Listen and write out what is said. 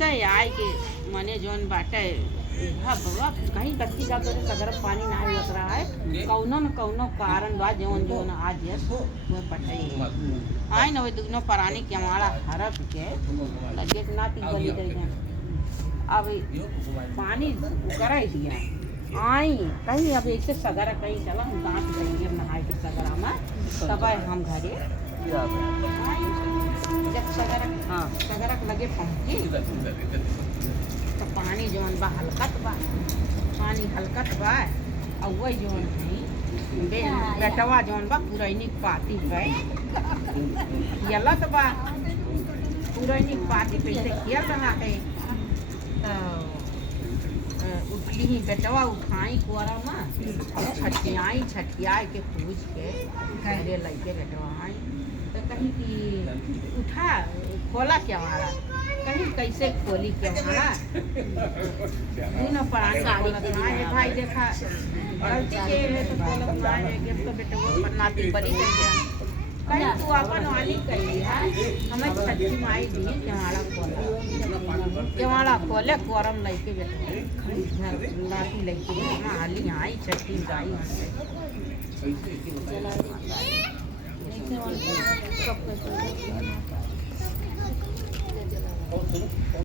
कैसे आए के मने जोन बाटे बाबा कहीं कच्ची का तो सगर पानी ना लग रहा है कौनो न कौनो कारण बा जोन जोन आज ये वो पटाई आई न वे दुनो परानी के हमारा हरप के लगे ना ती गली गई अब पानी कराई दिया आई कहीं अब एक सगरा कहीं चला हम दांत गई नहाए के सगरा में तब हम घरे जब सगरा हाँ सगरा लगे पहुँचे तो पानी जौन बा हल्कत बा पानी हल्कत बा और वही जौन है बेटवा जौन बा पुरैनी पाती है यलत बा पुरैनी पाती पे से खेल रहा है तो उठली ही बेटवा उठाई कुआरा में छठियाई के पूछ के घरे लगे बेटवा आई तो कहीं कि उठा खोला क्या हमारा कहीं कैसे खोली क्या हमारा परानी है भाई देखा गलती के है तो बोलत ना है कि तो बेटा वो नाती बली कर गया कहीं तू अपन वाली कही है हमें छठी माई दी केवाड़ा खोला केवाड़ा खोले कोरम लेके बेटा नाती लेके ना हाली आई छठी गाई